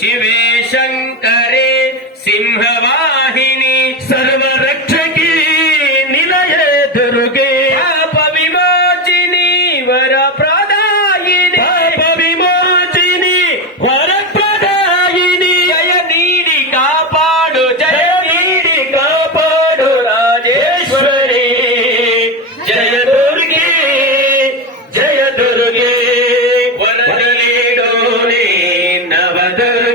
शिवे शङ्करे सिंहवाहिनी सर्वरक्षकी निलये दुर्गे पापविमोचिनी वरप्रदायिनी पापविमोचिनी वरप्रदायिनी जय नीडि कापाडु जय नीडि कापाडु राजेश्वरी जय दुर्गे वरदनीडोनि नवदुर्गे